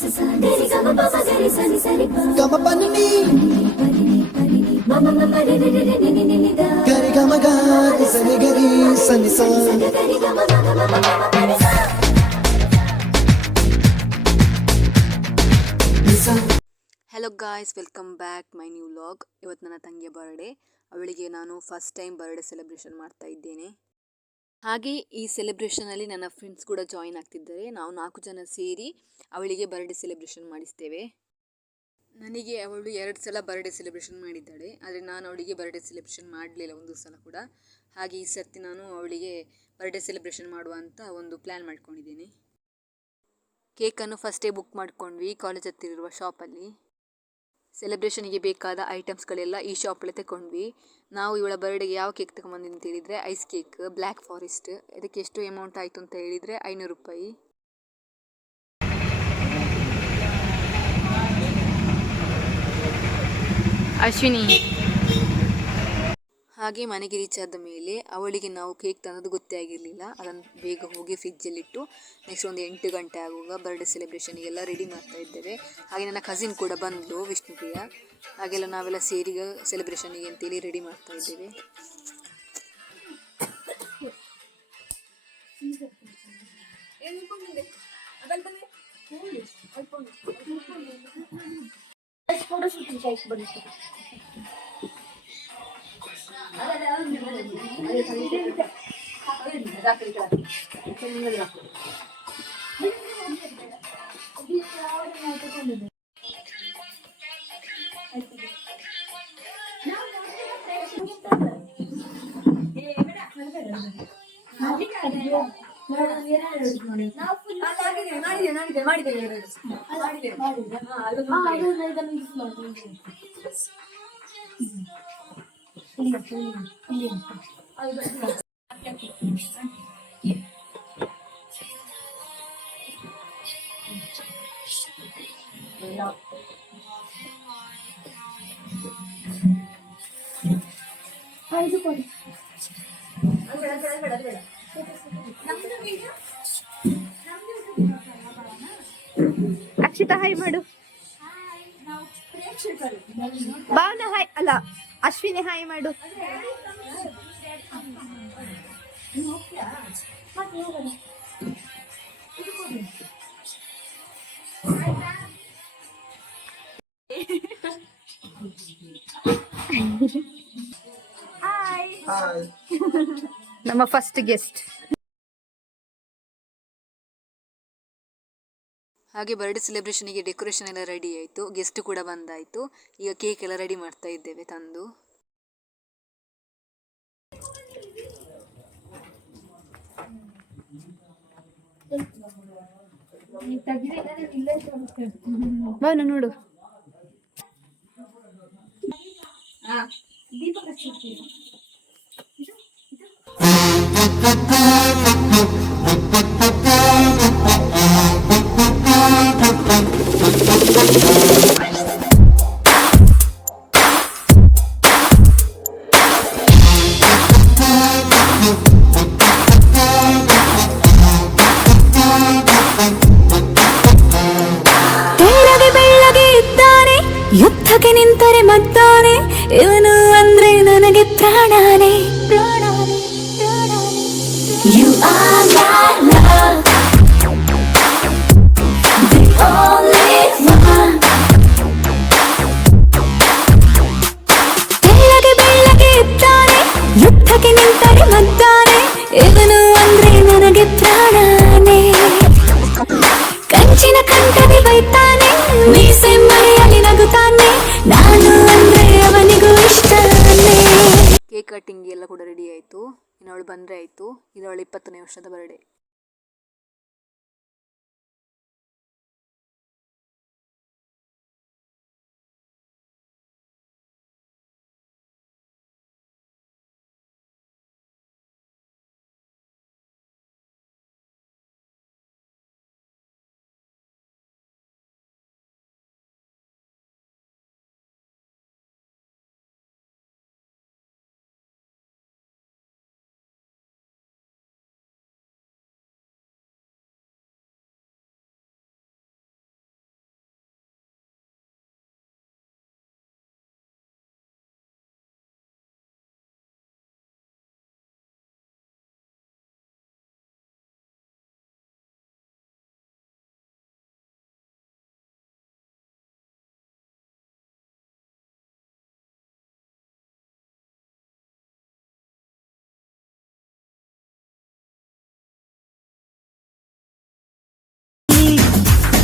Gama panini, gari gama gari sani gari sani sa. Hello guys, welcome back my new vlog. ಇವತ್ತು ನನ್ನ ತಂಗಿಯ birthday. ಅವಳಿಗೆ ನಾನು first time birthday celebration ಮಾಡ್ತಾ ಇದ್ದೇನೆ. ಹಾಗೆ ಈ ಸೆಲೆಬ್ರೇಷನಲ್ಲಿ ನನ್ನ ಫ್ರೆಂಡ್ಸ್ ಕೂಡ ಜಾಯಿನ್ ಆಗ್ತಿದ್ದಾರೆ. ನಾವು 4 ಜನ ಸೇರಿ ಅವಳಿಗೆ ಬರ್ಡೇ ಸೆಲೆಬ್ರೇಷನ್ ಮಾಡಿಸ್ತೇವೆ. ನನಗೆ ಅವಳು 2 ಸಲ ಬರ್ಡೇ ಸೆಲೆಬ್ರೇಷನ್ ಮಾಡಿದ್ದಾಳೆ, ಆದರೆ ನಾನು ಅವಳಿಗೆ ಬರ್ಡೇ ಸೆಲೆಬ್ರೇಷನ್ ಮಾಡಲಿಲ್ಲ ಒಂದು ಸಲ ಕೂಡ. ಹಾಗೆ ಈ ಸರ್ತಿ ನಾನು ಅವಳಿಗೆ ಬರ್ಡೇ ಸೆಲೆಬ್ರೇಷನ್ ಮಾಡುವ ಅಂತ ಒಂದು ಪ್ಲ್ಯಾನ್ ಮಾಡ್ಕೊಂಡಿದ್ದೀನಿ. ಕೇಕನ್ನು ಫಸ್ಟೇ ಬುಕ್ ಮಾಡ್ಕೊಂಡ್ವಿ ಕಾಲೇಜ್ ಹತ್ತಿರುವ ಶಾಪಲ್ಲಿ. ಸೆಲೆಬ್ರೇಷನಿಗೆ ಬೇಕಾದ ಐಟಮ್ಸ್ಗಳೆಲ್ಲ ಈ ಶಾಪಲ್ಲಿ ತಗೊಂಡ್ವಿ. ನಾವು ಇವಳ ಬರ್ಡೇಗೆ ಯಾವ ಕೇಕ್ ತಗೊಂಬಂದಿದ್ದು ಅಂತ ಹೇಳಿದರೆ ಐಸ್ ಕೇಕ್ ಬ್ಲ್ಯಾಕ್ ಫಾರೆಸ್ಟ್. ಇದಕ್ಕೆ ಎಷ್ಟು ಅಮೌಂಟ್ ಆಯಿತು ಅಂತ ಹೇಳಿದರೆ 500 ರೂಪಾಯಿ. ಅಶ್ವಿನಿ. ಹಾಗೆ ಮನೆಗೆ ರೀಚ್ ಆದ ಮೇಲೆ ಅವಳಿಗೆ ನಾವು ಕೇಕ್ ತಂದದ್ದು ಗೊತ್ತೇ ಆಗಿರಲಿಲ್ಲ. ಅದನ್ನು ಬೇಗ ಹೋಗಿ ಫ್ರಿಜ್ಜಲ್ಲಿಟ್ಟು ನೆಕ್ಸ್ಟ್ ಒಂದು 8 ಗಂಟೆ ಆಗುವಾಗ ಬರ್ಡೇ ಸೆಲೆಬ್ರೇಷನಿಗೆಲ್ಲ ರೆಡಿ ಮಾಡ್ತಾ ಇದ್ದೇವೆ. ಹಾಗೆ ನನ್ನ ಕಸಿನ್ ಕೂಡ ಬಂದಳು, ವಿಷ್ಣುಪ್ರಿಯ. ಹಾಗೆಲ್ಲ ನಾವೆಲ್ಲ ಸೇರಿ ಸೆಲೆಬ್ರೇಷನಿಗೆ ಅಂತೇಳಿ ರೆಡಿ ಮಾಡ್ತಾ ಇದ್ದೇವೆ. ಅಕ್ಷಿತಾ ಹಾಯ್ ಮಾಡು. ಭಾವನಾ ಹಾಯ್ ಅಲ್ಲ, ಅಶ್ವಿನಿ ಹಾಯ್ ಮಾಡು. ನಮ್ಮ ಫಸ್ಟ್ ಗೆಸ್ಟ್. ಹಾಗೆ ಬರ್ಡೇ ಸೆಲೆಬ್ರೇಷನಿಗೆ ಡೆಕೋರೇಷನ್ ಎಲ್ಲ ರೆಡಿ ಆಯಿತು, ಗೆಸ್ಟ್ ಕೂಡ ಬಂದಾಯಿತು. ಈಗ ಕೇಕ್ ಎಲ್ಲ ರೆಡಿ ಮಾಡ್ತಾ ಇದ್ದೇವೆ ತಂದು. ಭಾವನ ನೋಡು. ಯುದ್ಧಕ್ಕೆ ನಿಂತರೆ ಮದ್ದಾನೆ, ಇವನು ಅಂದ್ರೆ ನನಗೆ ಪ್ರಾಣಾನೆ. You are my love, the only one. ಬೆಳ್ಳಗೆ ಬೆಳ್ಳಗೆ ಇದ್ದಾನೆ, ಯುದ್ಧಕ್ಕೆ ನಿಂತರೆ ಮದ್ದಾನೆ, ಇವನು ಅಂದ್ರೆ ನನಗೆ ಪ್ರಾಣಾನೆ. ಕಂಚಿನ ಕಂಠದಿ ಬೈತಾನೆ, ಮೀಸೆ ಮರೆಯಲ್ಲಿ ನಗುತ್ತಾನೆ, ನಾನು ಅಂದ್ರೆ ಅವನಿಗೂ ಇಷ್ಟನೇ. ಕೇಕ್ ಕಟ್ಟಿಂಗ್ ಎಲ್ಲ ಕೂಡ ರೆಡಿ ಆಯಿತು. ಇನ್ನು ಅವಳು ಬಂದರೆ ಆಯಿತು. ಇದು ಅವಳ 20ನೇ ವರ್ಷದ ಬರ್ಡೇ.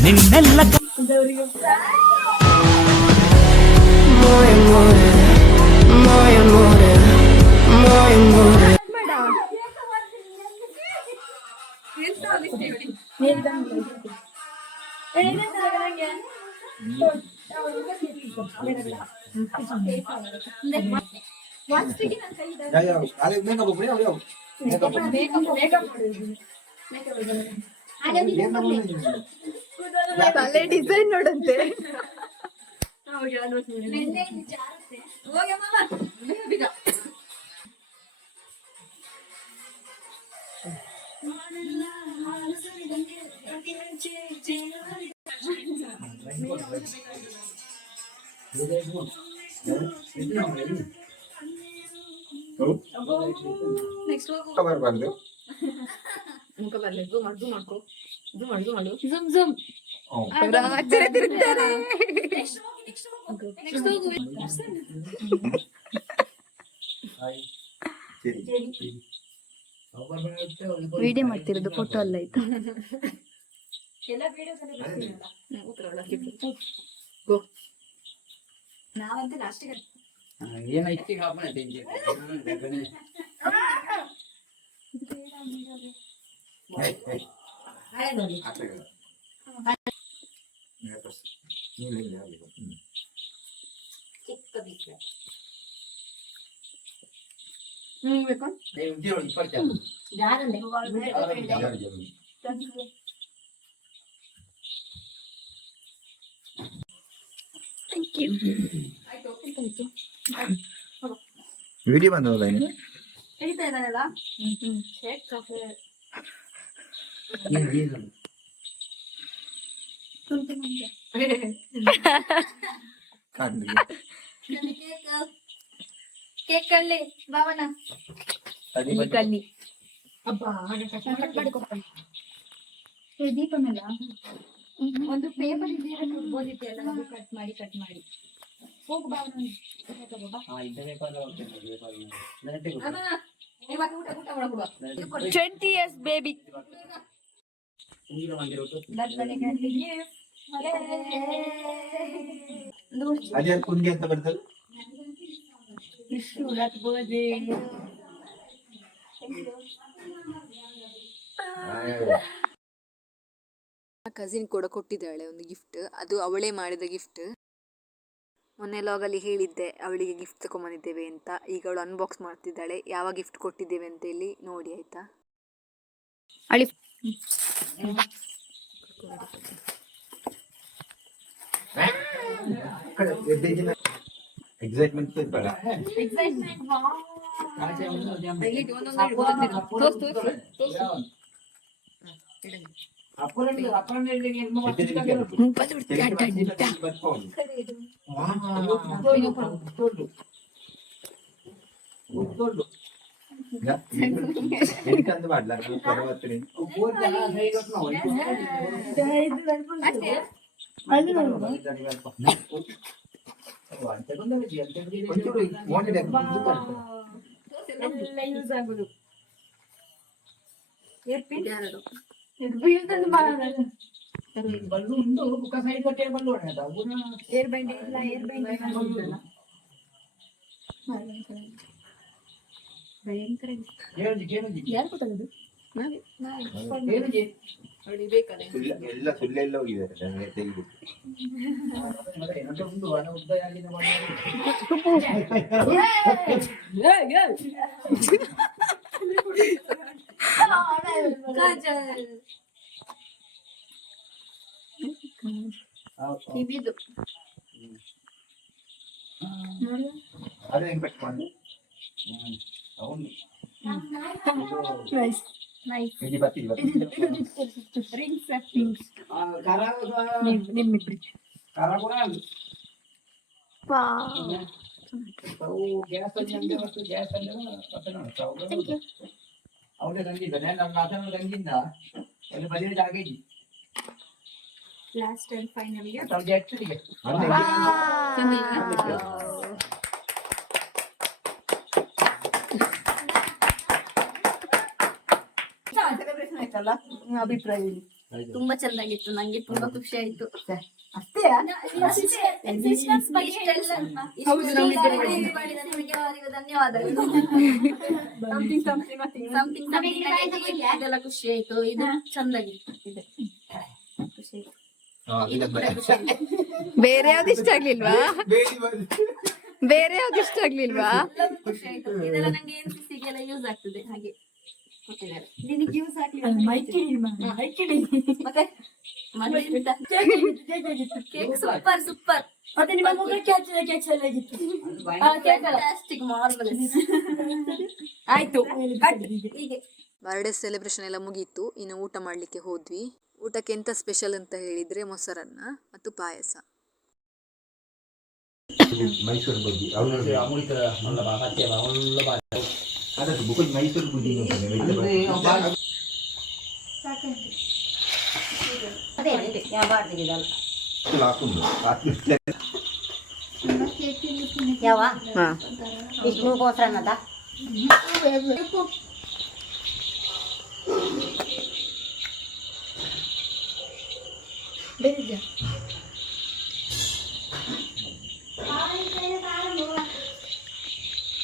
ನಿನ್ನೆಲ್ಲ ತಲೆ ಡಿಸೈನ್ ನೋಡಂತೆ. ಮುಖ ಬರ್ಲಿ, ಝೂಮ್ ಮಾಡ್ಕೊ, ಝೂಮ್ ಮಾಡು. ಹತ್ತಿರ ತಿರುಗ್ತಾರೆ. ವಿಡಿಯೋ ಮಾಡ್ತಿರೋದು, ಫೋಟೋ ಅಲ್ಲ ಆಯ್ತು. ನಾವಂತ ಲಾಸ್ಟಿಗೆ ವಿಡಿಯೋ ಬಂದವಲ್ಲ ಇನ್ನು ಹಿಡಿತಾ ಇದ್ದಾನಲ್ಲ. ಕೇಕ್ ಕಳ್ಳಿ ಭಾವನ ಕಳ್ಳಿ ದೀಪ ಮೇಲೆ ಒಂದು ಪೇಪರ್ ಓದಿದ್ದೆಲ್ಲ ಕಟ್ ಮಾಡಿ ಹೋಗು ಭಾವನ. ಊಟ ಮಾಡಬಹುದು. 20 years baby. ಅದೇ ಕುಂಗಿ ಅಂತ ಬರ್ತದೆ. ಕಸಿನ್ ಕೂಡ ಕೊಟ್ಟಿದ್ದಾಳೆ ಒಂದು ಗಿಫ್ಟ್. ಅದು ಅವಳೇ ಮಾಡಿದ ಗಿಫ್ಟ್. ಮೊನ್ನೆ ಲಾಗಲ್ಲಿ ಹೇಳಿದ್ದೆ ಅವಳಿಗೆ ಗಿಫ್ಟ್ ತಗೊಂಬಂದಿದ್ದೇವೆ ಅಂತ. ಈಗ ಅವಳು ಅನ್ಬಾಕ್ಸ್ ಮಾಡ್ತಿದ್ದಾಳೆ. ಯಾವ ಗಿಫ್ಟ್ ಕೊಟ್ಟಿದ್ದೇವೆ ಅಂತ ಹೇಳಿ ನೋಡಿ, ಆಯ್ತಾ? ಎಕ್ಸೈಟ್ಮೆಂಟ್ ಇರ್ತಲ್ಲ. എനിക്കത് പാടില്ല, പർവ്വത്തിന് ಎಲ್ಲ ಸುಳ್ಳೆಲ್ಲ ಹೋಗಿದ್ದಾರೆ ನನಗೆ ತೆಗೆದು. ಅದೇ ಹೆಂಗ್ ಕಟ್ಕೊಂಡು ಅವನು ಇಲ್ಲಿ ಬರ್ತಿದ್ವಿ ಅವನೇ ತಂದಿದ್ದಾನೆ. ನಮ್ಮ ಅದನ್ನು ತಂಗಿಂದ ಅಲ್ಲಿ ಬದಿಯಲ್ಲಿ ಆಗೇಜಿ ಲಾಸ್ಟ್ ಅಂಡ್ ಫೈನಲ್ ಗೆ ಸಬ್ಜೆಕ್ಟ್ಗೆ ಸೆಲೆಬ್ರೇಷನ್ ಆಯ್ತಲ್ಲ, ಅಭಿಪ್ರಾಯ ಹೇಳಿ. ತುಂಬಾ ಚೆನ್ನಾಗಿತ್ತು, ನಂಗೆ ತುಂಬಾ ಖುಷಿ ಆಯ್ತು. ಧನ್ಯವಾದಗಳು. ಇದೆಲ್ಲ ಖುಷಿ ಆಯ್ತು, ಇದು ಚಂದಾಗಿತ್ತು, ಇದೆ ಖುಷಿ ಆಯ್ತು. ಇದು ಕೂಡ ಖುಷಿ ಆಯ್ತು. ಬೇರೆ ಯಾವ್ದು ಇಷ್ಟ ಆಗ್ಲಿಲ್ವಾ? ಬೇರೆ ಯಾವ್ದು ಇಷ್ಟ ಆಗ್ಲಿಲ್ವಾ? ಖುಷಿ ಆಯ್ತು. ಇದೆಲ್ಲ ನಂಗೆ NCC ಗೆಲ್ಲ ಯೂಸ್ ಆಗ್ತದೆ, ಹಾಗೆ ಕೊಟ್ಟಿದ್ದಾರೆ. Cake super super. ಮತ್ತೆ ನಿಮ್ಮ ಮುಖಕ್ಕೆ ಹಚ್ಚಿದ ಕೇಕ್ ಚೆನ್ನಾಗಿತ್ತು. ಆಯ್ತು ಹೀಗೆ ಬರ್ಡೇ ಸೆಲೆಬ್ರೇಷನ್ ಎಲ್ಲ ಮುಗೀತು. ಇನ್ನು ಊಟ ಮಾಡಲಿಕ್ಕೆ ಹೋದ್ವಿ. ಊಟಕ್ಕೆ ಎಂತ ಸ್ಪೆಷಲ್ ಅಂತ ಹೇಳಿದ್ರೆ ಮೊಸರನ್ನ ಮತ್ತು ಪಾಯಸ. ಮೈಸೂರು ಬಜ್ಜಿ ಅದಕ್ಕೆ ಬುಕ್ಕಿ ಮೈಸೂರು ಬುಜ್ಜಿ ಯಾವ ವಿಷ್ಣುಗೋಸ್ಕರ ಅನ್ನದ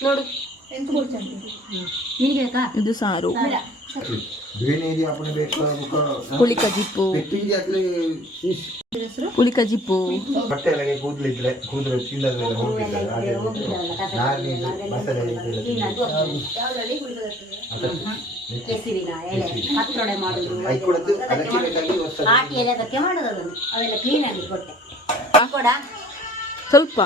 ನೋಡು ಇದು ಸಾರು, ಗ್ರೀನೇರಿ आपण ಬೇಕು ಪುಳಿ ಕಜಿಪ್ಪು, ಪುಳಿ ಕಜಿಪ್ಪು, ಬಟ್ಟೆ ಎಲ್ಲ ಕೂದಲಿದ್ರೆ ಕೂದಲು ತಿಂದದೆಲ್ಲ ಹೋಗ್ಬಿಡ್ತದೆ. ಹಾಗೆ ನಾರಿನ ಮಸಾಲೆ ಕೆಸುವಿನ ಎಲೆ ಹತ್ರೊಡೆ ಮಾಡುದು, ಐಕೊಳದ್ದು ಅದಕ್ಕೆ ಬೇಕಾಗಿ ಕಾಟಿ ಎಲೆ ಅದಕ್ಕೆ ಮಾಡುದು, ಅದನ್ನು ಅವೆಲ್ಲ ಕ್ಲೀನ್ ಆಗಿ ಕೊಟ್ಟೆ ಕೊಡ ಸ್ವಲ್ಪ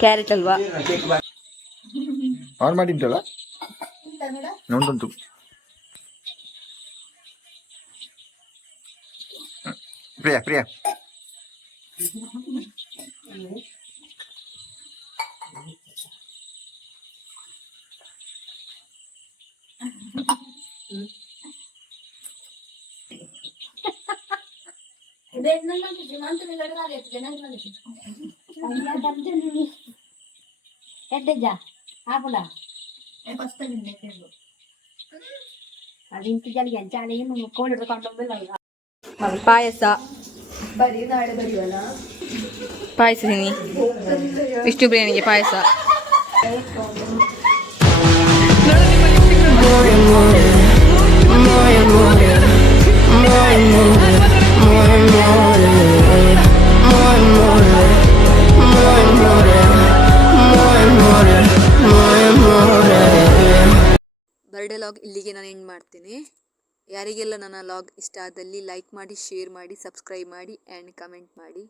ಕ್ಯಾರೆಟ್ ಅಲ್ವಾ? ಆನ್ ಮಾಡಿ ಉಂಟಲ್ಲ ನೋಡುಂಟು. ಪ್ರಿಯಾ ಪ್ರಿಯಾ ಎಡ್ಡೆಜ್ಜ ಆಪುಡ ಅದಿಂತ ಜಲಿಗೆ ಜಾಲಿ ಕೋಳಿ ಹಿಡ್ಕೊಂಡು ಪಾಯಸ, ಪಾಯಸ ತಿನ್ನಿ. ವಿಷ್ಣು ಬಿರಿಯಾನಿಗೆ ಪಾಯಸ. ಬರ್ಡೇ ಲಾಗ್ ಇಲ್ಲಿಗೆ ನಾನು ಎಂಡ್ ಮಾಡ್ತೇನೆ. ಯಾರಿಗೆಲ್ಲ ನನ್ನ ಲಾಗ್ ಇಷ್ಟ ಆದಲ್ಲಿ ಲೈಕ್ ಮಾಡಿ, ಶೇರ್ ಮಾಡಿ, ಸಬ್ಸ್ಕ್ರೈಬ್ ಮಾಡಿ ಆ್ಯಂಡ್ ಕಮೆಂಟ್ ಮಾಡಿ.